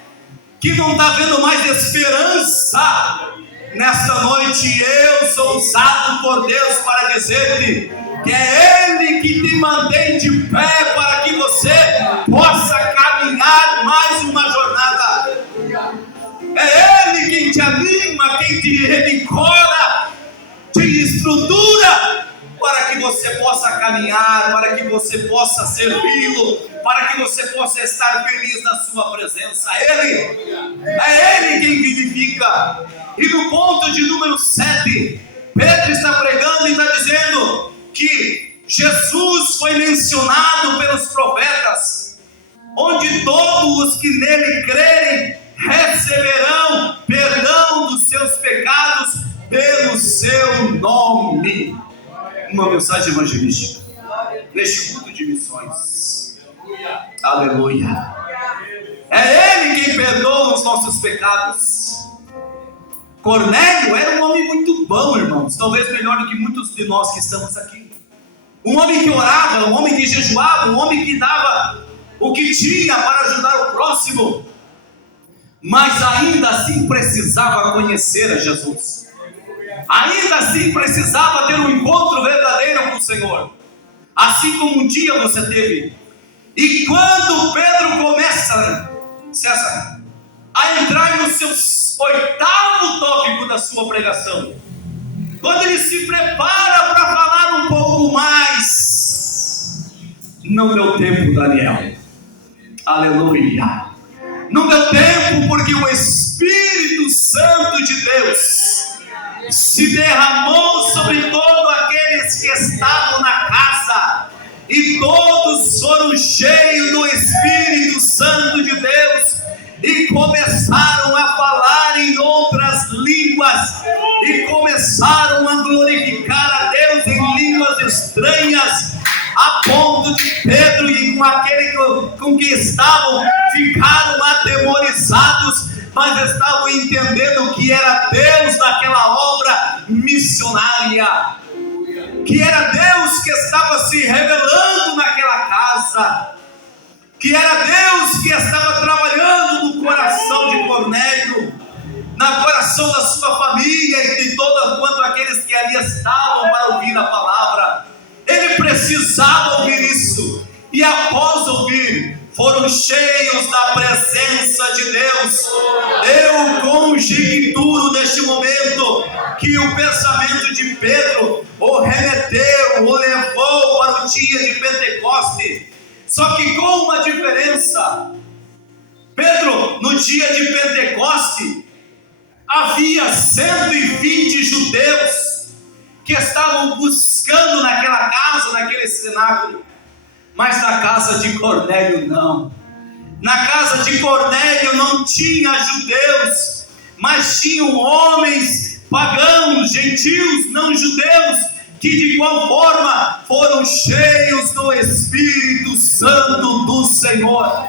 que não está vendo mais esperança, nesta noite eu sou usado por Deus para dizer-te que é Ele que te mantém de pé para que você possa caminhar mais uma jornada. É Ele quem te anima, quem te revigora, te estrutura para que você possa caminhar, para que você possa servi-lo, para que você possa estar feliz na sua presença. É Ele quem vivifica. E no ponto de número 7, Pedro está pregando e está dizendo que Jesus foi mencionado pelos profetas, onde todos os que nele crerem receberão perdão dos seus pecados pelo seu nome. Uma mensagem evangelística neste culto de missões. Aleluia. É Ele quem perdoa os nossos pecados. Cornélio era um homem homem muito bom, irmãos, talvez melhor do que muitos de nós que estamos aqui. Um homem que orava, um homem que jejuava, um homem que dava o que tinha para ajudar o próximo, mas ainda assim precisava conhecer a Jesus, ainda assim precisava ter um encontro verdadeiro com o Senhor, assim como um dia você teve. E quando Pedro começa, César, a entrar no seu 8º tópico da sua pregação, quando ele se prepara para falar um pouco mais, não deu tempo, Daniel, aleluia, não deu tempo, porque o Espírito Santo de Deus se derramou sobre todos aqueles que estavam na casa, e todos foram cheios do Espírito Santo de Deus, e começaram a falar em outras línguas, e começaram a glorificar a Deus em línguas estranhas, a ponto de Pedro e com aquele com que estavam ficaram atemorizados, mas estavam entendendo que era Deus naquela obra missionária, que era Deus que estava se revelando naquela casa, que era Deus que estava trabalhando no coração de Cornélio, no coração da sua família e de todos quanto aqueles que ali estavam para ouvir a palavra. Ele precisava ouvir isso, e após ouvir, foram cheios da presença de Deus. Eu conjecturo neste momento que o pensamento de Pedro o remeteu, o levou para o dia de Pentecoste, só que com uma diferença. Pedro, no dia de Pentecoste, havia 120 judeus que estavam buscando naquela casa, naquele cenáculo, mas na casa de Cornélio não. Na casa de Cornélio não tinha judeus, mas tinham homens pagãos, gentios, não judeus, que de igual forma foram cheios do Espírito Santo do Senhor,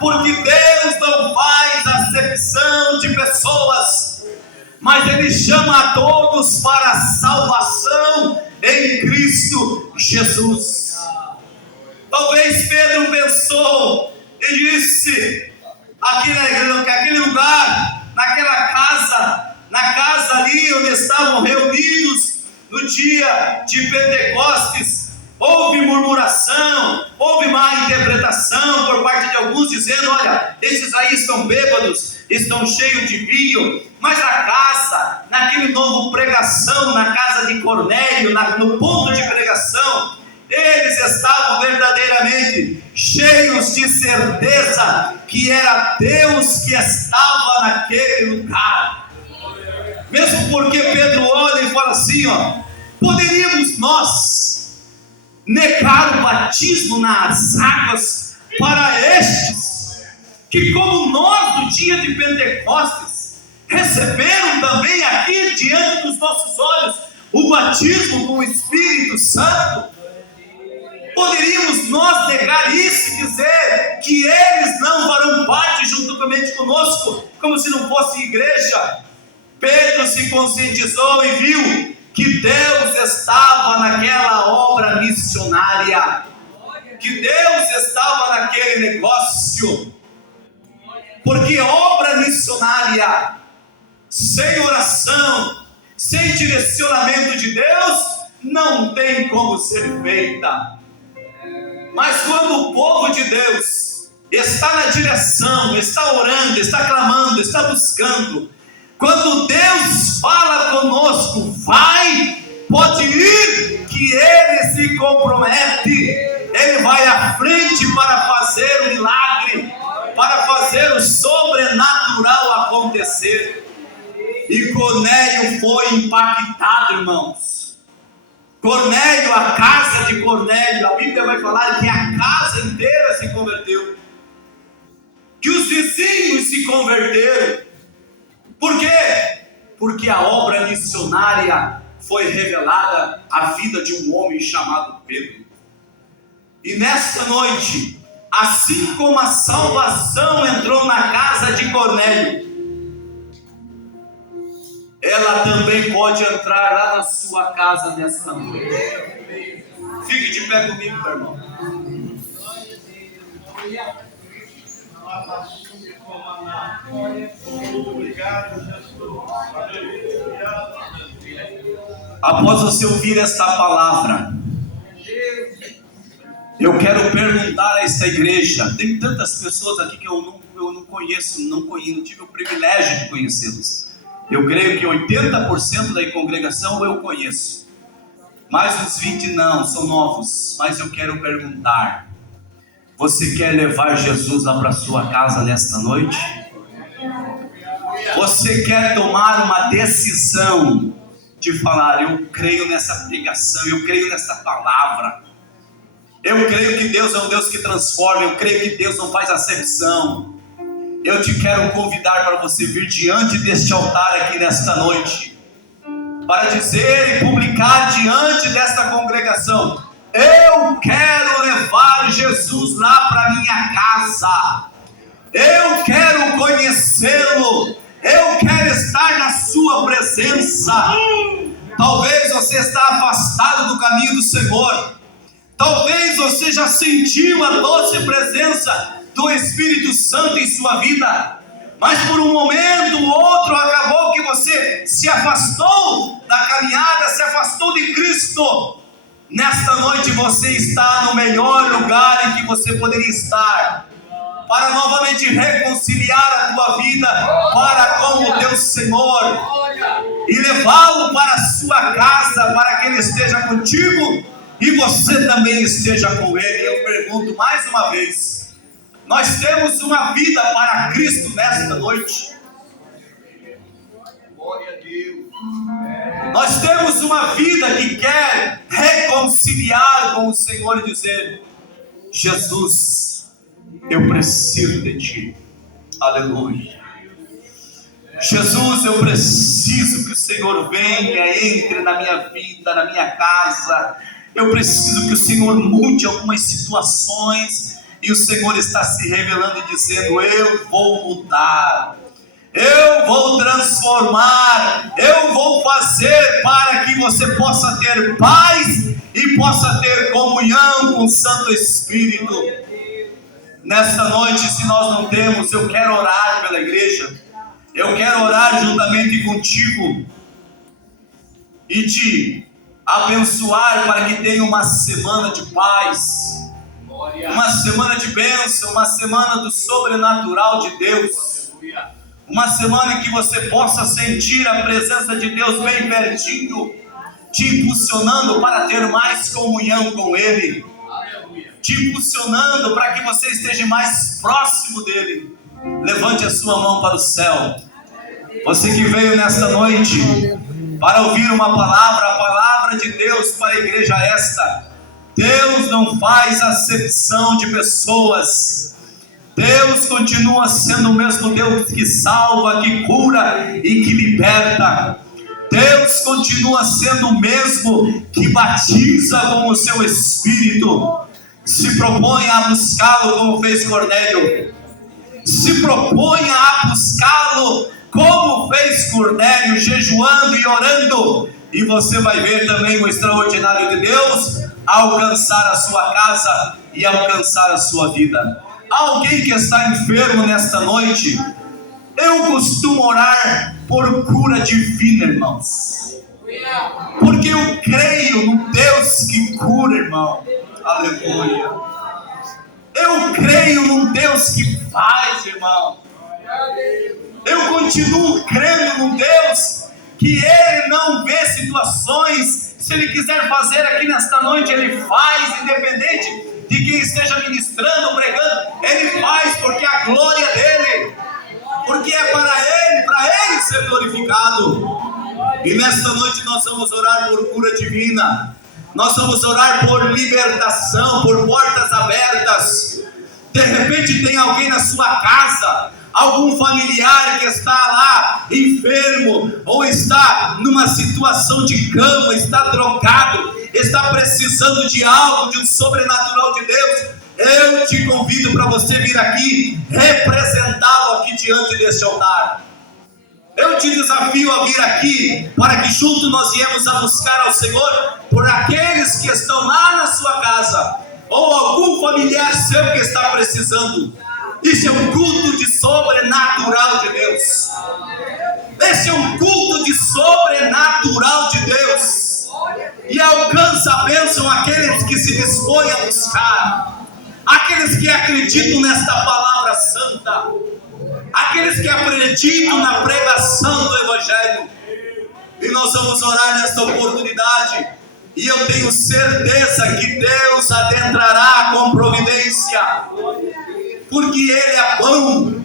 porque Deus não faz acepção de pessoas, mas Ele chama a todos para a salvação em Cristo Jesus. Talvez Pedro pensou e disse, aquele lugar, naquela casa, na casa ali onde estavam reunidos no dia de Pentecostes, houve murmuração, houve má interpretação por parte de alguns, dizendo, olha, esses aí estão bêbados, estão cheios de vinho. Mas na casa, naquele novo pregação, na casa de Cornélio, no ponto de pregação, eles estavam verdadeiramente cheios de certeza que era Deus que estava naquele lugar. Mesmo porque Pedro olha e fala assim, poderíamos nós negar o batismo nas águas para estes, que como nós no dia de Pentecostes, receberam também aqui diante dos nossos olhos o batismo com o Espírito Santo? Poderíamos nós negar isso e dizer que eles não farão parte juntamente conosco, como se não fosse igreja? Pedro se conscientizou e viu que Deus estava naquela obra missionária, que Deus estava naquele negócio, porque obra missionária sem oração, sem direcionamento de Deus, não tem como ser feita. Mas quando o povo de Deus está na direção, está orando, está clamando, está buscando, quando Deus fala conosco, vai, pode ir, que Ele se compromete, Ele vai à frente para fazer o milagre, para fazer o sobrenatural acontecer. E Cornélio foi impactado, irmãos. Cornélio, a casa de Cornélio, a Bíblia vai falar que a casa inteira se converteu, que os vizinhos se converteram. Por quê? Porque a obra missionária foi revelada à vida de um homem chamado Pedro. E nesta noite, assim como a salvação entrou na casa de Cornélio, ela também pode entrar lá na sua casa nesta noite. Fique de pé comigo, meu irmão. Após você ouvir esta palavra, eu quero perguntar a esta igreja. Tem tantas pessoas aqui que eu não conheço, não tive o privilégio de conhecê-los. Eu creio que 80% da congregação eu conheço, mais uns 20 não, são novos. Mas eu quero perguntar: você quer levar Jesus lá para sua casa nesta noite? Você quer tomar uma decisão de falar: eu creio nessa pregação, eu creio nessa palavra, eu creio que Deus é um Deus que transforma, eu creio que Deus não faz acepção. Eu te quero convidar para você vir diante deste altar aqui nesta noite, para dizer e publicar diante desta congregação: eu quero levar Jesus lá para minha casa, eu quero conhecê-lo, eu quero estar na sua presença. Talvez você está afastado do caminho do Senhor, talvez você já sentiu a doce presença do Espírito Santo em sua vida, mas por um momento ou outro acabou que você se afastou da caminhada, se afastou de Cristo. Nesta noite você está no melhor lugar em que você poderia estar, para novamente reconciliar a tua vida para com o teu Senhor e levá-lo para a sua casa, para que Ele esteja contigo e você também esteja com Ele. Eu pergunto mais uma vez: nós temos uma vida para Cristo nesta noite? Glória a Deus. Nós temos uma vida que quer reconciliar com o Senhor e dizer: Jesus, eu preciso de Ti. Aleluia. Jesus, eu preciso que o Senhor venha, entre na minha vida, na minha casa. Eu preciso que o Senhor mude algumas situações. E o Senhor está se revelando e dizendo: eu vou mudar, eu vou transformar, eu vou fazer para que você possa ter paz e possa ter comunhão com o Santo Espírito. Nesta noite, se nós não temos, eu quero orar pela igreja, eu quero orar juntamente contigo e te abençoar para que tenha uma semana de paz, uma semana de bênção, uma semana do sobrenatural de Deus, uma semana em que você possa sentir a presença de Deus bem pertinho, te impulsionando para ter mais comunhão com Ele, te impulsionando para que você esteja mais próximo dEle. Levante a sua mão para o céu. Você que veio nesta noite para ouvir uma palavra, a palavra de Deus para a igreja esta. Deus não faz acepção de pessoas. Deus continua sendo o mesmo Deus que salva, que cura e que liberta. Deus continua sendo o mesmo que batiza com o seu Espírito. Se proponha a buscá-lo como fez Cornélio. Se proponha a buscá-lo como fez Cornélio, jejuando e orando. E você vai ver também o extraordinário de Deus alcançar a sua casa e alcançar a sua vida. Alguém que está enfermo nesta noite, eu costumo orar por cura divina, irmãos, porque eu creio no Deus que cura, irmão. Aleluia. Eu creio num Deus que faz, irmão. Eu continuo crendo num Deus que Ele não vê situações. Se Ele quiser fazer aqui nesta noite, Ele faz, independente de quem esteja ministrando, pregando. Ele faz porque a glória dEle, porque é para Ele ser glorificado. E nesta noite nós vamos orar por cura divina. Nós vamos orar por libertação, por portas abertas. De repente tem alguém na sua casa, algum familiar que está lá enfermo, ou está numa situação de cama, está drogado, está precisando de algo, de um sobrenatural de Deus. Eu te convido para você vir aqui, representá-lo aqui diante deste altar. Eu te desafio a vir aqui, para que juntos nós viemos a buscar ao Senhor, por aqueles que estão lá na sua casa, ou algum familiar seu que está precisando. Isso é um culto de sobrenatural de Deus. Esse é um culto de sobrenatural de Deus. E alcança a bênção aqueles que se dispõem a buscar, aqueles que acreditam nesta palavra santa, aqueles que acreditam na pregação do Evangelho. E nós vamos orar nesta oportunidade, e eu tenho certeza que Deus adentrará com providência, porque Ele é bom,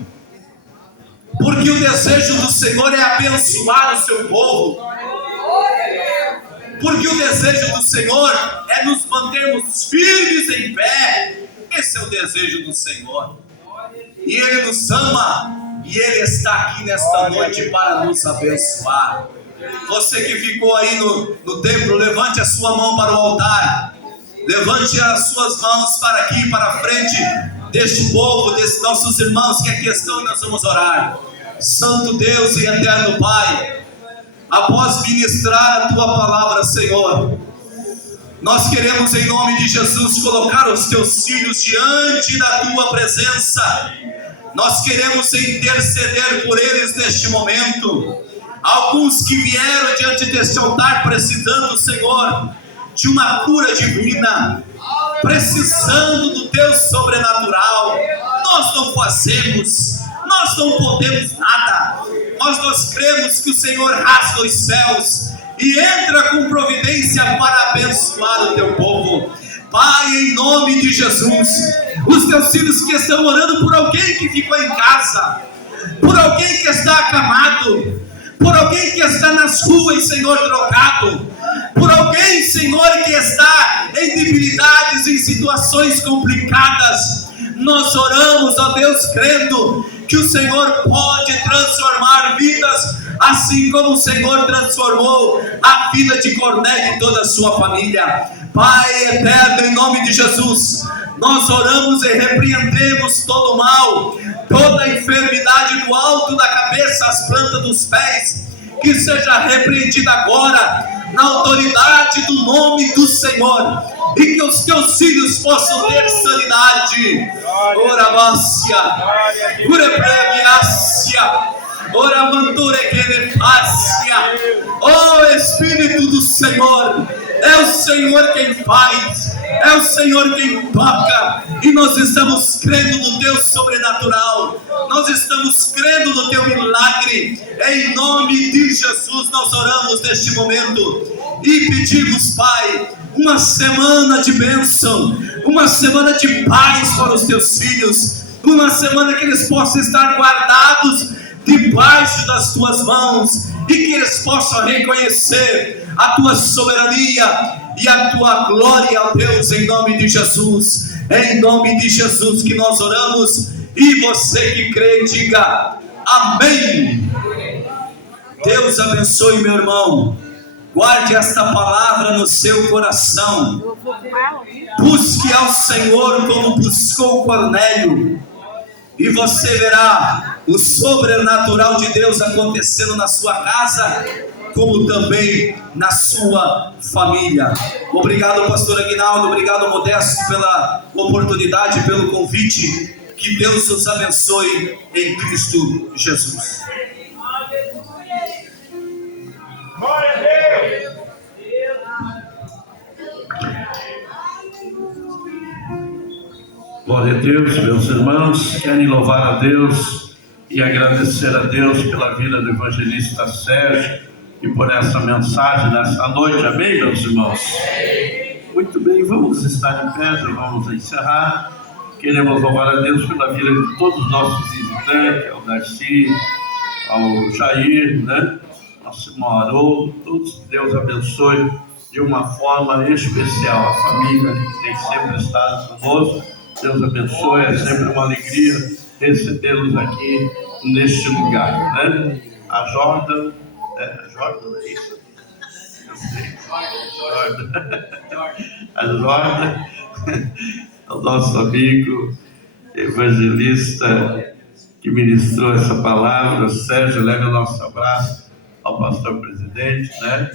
porque o desejo do Senhor é abençoar o seu povo, porque o desejo do Senhor é nos mantermos firmes em pé. Esse é o desejo do Senhor, e Ele nos ama, e Ele está aqui nesta noite para nos abençoar. Você que ficou aí no templo, levante a sua mão para o altar, levante as suas mãos para aqui, para a frente deste povo, desses nossos irmãos que aqui estão, e nós vamos orar. Santo Deus e eterno Pai, após ministrar a Tua palavra, Senhor, nós queremos em nome de Jesus colocar os Teus filhos diante da Tua presença. Nós queremos interceder por eles neste momento. Alguns que vieram diante deste altar precisando, Senhor, de uma cura divina, precisando do Teu sobrenatural. Nós não fazemos, nós não podemos nada, mas nós cremos que o Senhor rasga os céus e entra com providência para abençoar o Teu povo. Pai, em nome de Jesus, os Teus filhos que estão orando por alguém que ficou em casa, por alguém que está acamado, por alguém que está nas ruas, Senhor, drogado, por alguém, Senhor, que está em debilidades, em situações complicadas, nós oramos, ó Deus, crendo que o Senhor pode transformar vidas, assim como o Senhor transformou a vida de Cornélio e toda a sua família. Pai eterno, em nome de Jesus, nós oramos e repreendemos todo o mal, toda a enfermidade do alto da cabeça às plantas dos pés, que seja repreendida agora, na autoridade do nome do Senhor, e que os Teus filhos possam ter sanidade. Ora Mácia, cura previácia, ora manture que fácia. Oh Espírito do Senhor, é o Senhor quem faz, é o Senhor quem toca, e nós estamos crendo no Teu sobrenatural, nós estamos crendo no Teu milagre. Em nome de Jesus nós oramos neste momento e pedimos, Pai, uma semana de bênção, uma semana de paz para os Teus filhos, uma semana que eles possam estar guardados debaixo das Tuas mãos, e que eles possam reconhecer a Tua soberania e a Tua glória, ó Deus, em nome de Jesus. É em nome de Jesus que nós oramos, e você que crê, diga amém. Deus abençoe, meu irmão. Guarde esta palavra no seu coração. Busque ao Senhor como buscou Cornélio, e você verá o sobrenatural de Deus acontecendo na sua casa, como também na sua família. Obrigado, pastor Aguinaldo, obrigado, Modesto, pela oportunidade, pelo convite. Que Deus os abençoe em Cristo Jesus. Glória a Deus! Glória a Deus, meus irmãos. Querem louvar a Deus e agradecer a Deus pela vida do evangelista Sérgio e por essa mensagem nessa noite. Amém, meus irmãos? Muito bem, vamos estar em pé, já vamos encerrar. Queremos louvar a Deus pela vida de todos os nossos visitantes, ao Darcy, ao Jair, né? Nosso irmão Haroldo, todos. Deus abençoe de uma forma especial a família que tem sempre estado conosco. Deus abençoe, é sempre uma alegria recebê-los aqui neste lugar, né? A Jordan, Jordan é isso? A Jordan, o nosso amigo evangelista que ministrou essa palavra. Sérgio, leve o nosso abraço ao pastor presidente, né?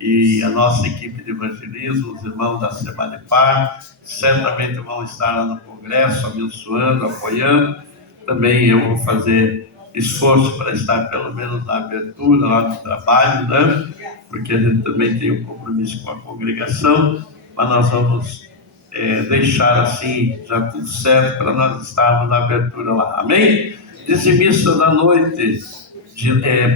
E a nossa equipe de evangelismo, os irmãos da Semana de Par, certamente vão estar lá no congresso, abençoando, apoiando. Também eu vou fazer esforço para estar pelo menos na abertura lá do trabalho, né? Porque a gente também tem um compromisso com a congregação, mas nós vamos deixar assim já tudo certo para nós estarmos na abertura lá. Amém? Dizimista da noite,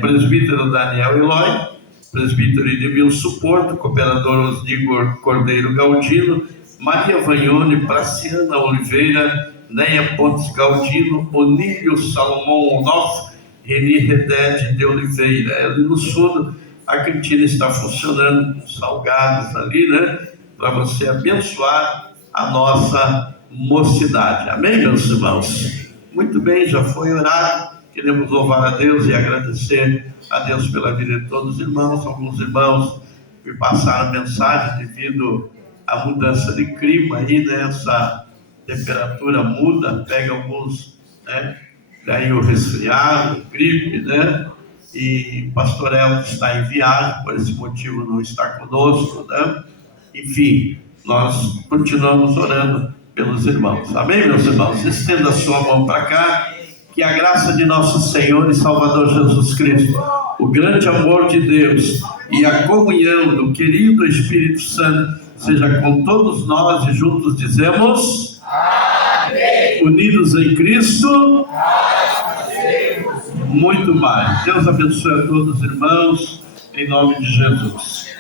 presbítero Daniel Eloy, presbítero Edmilson Porto, cooperador Osnigor Cordeiro Galdino, Maria Vagnoni, Praciana Oliveira, Neia Pontes Galdino, Onílio Salomão Onof, Reni Redede de Oliveira. Ali no sul, a cantina está funcionando com salgados ali, né? Para você abençoar a nossa mocidade. Amém, meus irmãos? Muito bem, já foi orado. Queremos louvar a Deus e agradecer a Deus pela vida de todos os irmãos. Alguns irmãos me passaram mensagem devido à mudança de clima aí, né? Essa temperatura muda, pega alguns, né? Daí o resfriado, gripe, né? E o pastor Elton está em viagem, por esse motivo não está conosco, né? Enfim, nós continuamos orando pelos irmãos. Amém, meus irmãos? Estenda a sua mão para cá. Que a graça de nosso Senhor e Salvador Jesus Cristo, o grande amor de Deus e a comunhão do querido Espírito Santo seja com todos nós e juntos dizemos: amém. Unidos em Cristo, muito mais. Deus abençoe a todos, irmãos, em nome de Jesus.